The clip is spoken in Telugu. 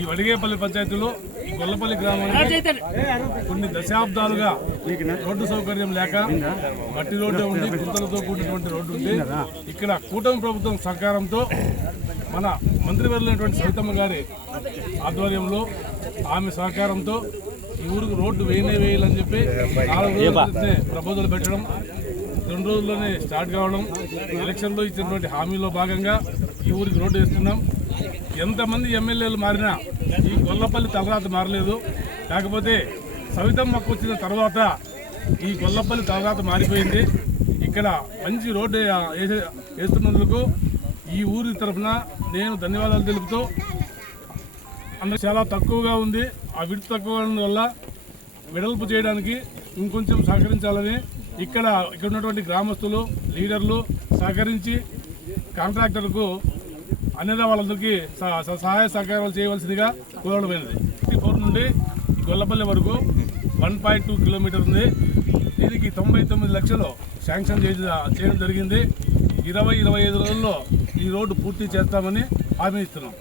ఈ వడిగేపల్లి పంచాయతీలో ఈ గొల్లపల్లి గ్రామానికి కొన్ని దశాబ్దాలుగా రోడ్డు సౌకర్యం లేక మట్టి రోడ్డు ఉండి గుంతలతో కూడినటువంటి రోడ్డు ఉంది. ఇక్కడ కూటమి ప్రభుత్వం సహకారంతో మన మంత్రివర్యులైనటువంటి సవితమ్మ గారి ఆధ్వర్యంలో ఆమె సహకారంతో ఈ ఊరికి రోడ్డు వేయాలని చెప్పి 4 రోజుల ప్రపోజల్ పెట్టడం, 2 రోజుల్లోనే స్టార్ట్ కావడం, ఎలక్షన్లో ఇచ్చినటువంటి హామీలో భాగంగా ఈ ఊరికి రోడ్డు వేస్తున్నాం. ఎంతమంది ఎమ్మెల్యేలు మారినా ఈ గొల్లపల్లి తలరాత మారలేదు. కాకపోతే సవితమ్మకు వచ్చిన తర్వాత ఈ గొల్లపల్లి తలరాత మారిపోయింది. ఇక్కడ మంచి రోడ్డు వేస్తున్నందుకు ఈ ఊరి తరఫున నేను ధన్యవాదాలు తెలుపుతూ, అందులో చాలా తక్కువగా ఉంది, ఆ విడుపు తక్కువ వల్ల వెడల్పు చేయడానికి ఇంకొంచెం సహకరించాలని ఇక్కడ ఉన్నటువంటి గ్రామస్తులు లీడర్లు సహకరించి కాంట్రాక్టర్కు అన్ని వాళ్ళందరికీ సహాయ సహకారాలు చేయవలసిందిగా కోరడమైనది. 54 నుండి గొల్లపల్లి వరకు 1.2 కిలోమీటర్ ఉంది. దీనికి 99 లక్షలు శాంక్షన్ చేయడం జరిగింది. 20-25 రోజుల్లో ఈ రోడ్డు పూర్తి చేస్తామని హామీ ఇస్తున్నాం.